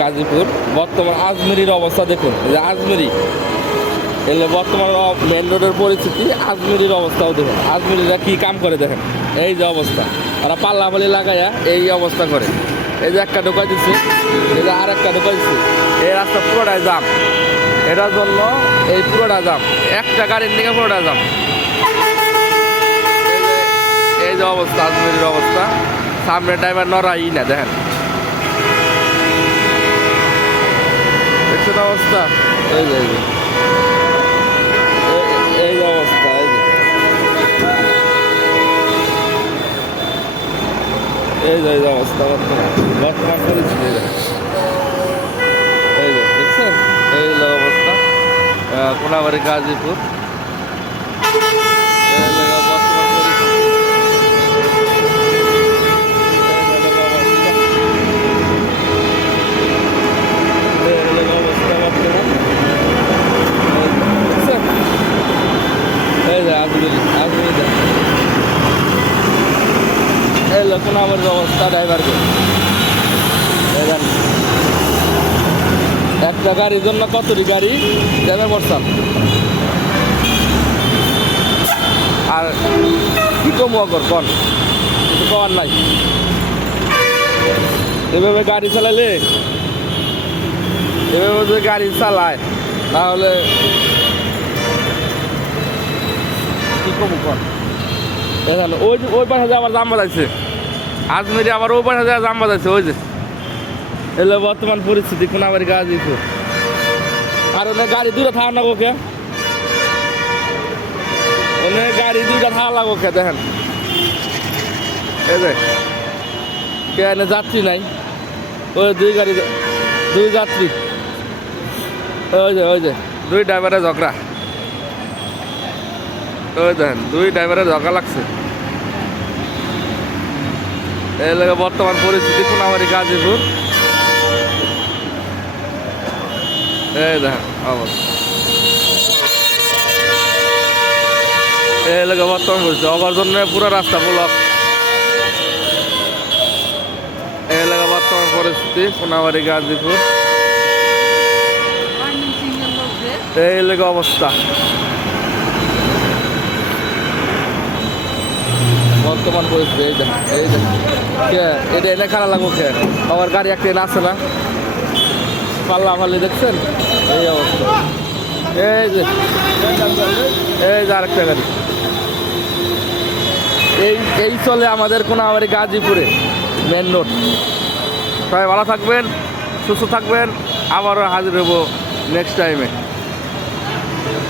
গাজীপুর। বর্তমান আজমেরির অবস্থা দেখুন, এই যে আজমেরি এলে বর্তমান মেন রোডের পরিস্থিতি, আজমেরির অবস্থাও দেখুন। আজমেরিরা কী কাম করে দেখেন, এই যে অবস্থা, ওরা পাল্লাপাল্লি লাগাইয়া এই অবস্থা করে। এই যে একটা ঢোকা দিচ্ছে, এই যে আর একটা ঢোকা দিচ্ছে, এই রাস্তা পুরোটাই জাম। এটার জন্য এই পুরোটা জাম, একটা গাড়ির দিকে পুরোটা জাম। এই যে অবস্থা, আজমেরির অবস্থা, সামনে ড্রাইভার নড়াই না, দেখেন দেখছেন অবস্থা। এই যে এই যে অবস্থা, এই যে অবস্থা বর্তমান পরিস্থিতি। এই যে দেখছেন, এই হলো অবস্থা কোনাবাড়ি গাজীপুর। কোনাবাড়ির অবস্থা, ড্রাইভারকে একটা গাড়ির জন্য কতটি গাড়ি যাবে বর্ষাল। আর কি কম কর কন, কিছু করার নাই। এভাবে গাড়ি চালাইলে, এভাবে যদি গাড়ি চালায় তাহলে কি কম কর। দেখেন ওই পাশে যে আবার জাম বাজাইছে, আজমেরি আবার ওই পাশে জাম বাজাইছে। ওই যে এলো বর্তমান পরিস্থিতি কোনাবাড়ি গাজীপুর। আর ওখানে গাড়ি দুটো থাকা লাগো কে, ওখানে গাড়ি দুইটা থাকা লাগো কে। দেখেন এই যে কে এনে যাত্রী নাই, ওই দুই গাড়ি, দুই যাত্রী। ওই যে দুই ড্রাইভারের ঝগড়া। ওই দেখেন দুই ড্রাইভারের ঝগড়া লাগছে। এই লাগে বর্তমান পরিস্থিতি কোনাবাড়ি গাজীপুর। এই দেখেন অবস্থা, এই লাগে বর্তমান পরিস্থিতি। অবার জন্য পুরো রাস্তা ব্লক। এই লাগে বর্তমান পরিস্থিতি কোনাবাড়ি গাজীপুর। এই লাগে অবস্থা বর্তমান পরিস্থিতি। এই দেখেন, এই দেখেন এটা এনে খারাপ লাগবো কে, আমার গাড়ি একটা এনে আসে না, পাল্লা ফাল্লি দেখছেন এই অবস্থা। এই যে আরেকটা গাড়ি, এই চলে আমাদের কোনাবাড়ি গাজীপুরে মেন রোড। সবাই ভালো থাকবেন, সুস্থ থাকবেন, আবারও হাজির হবো নেক্সট টাইমে।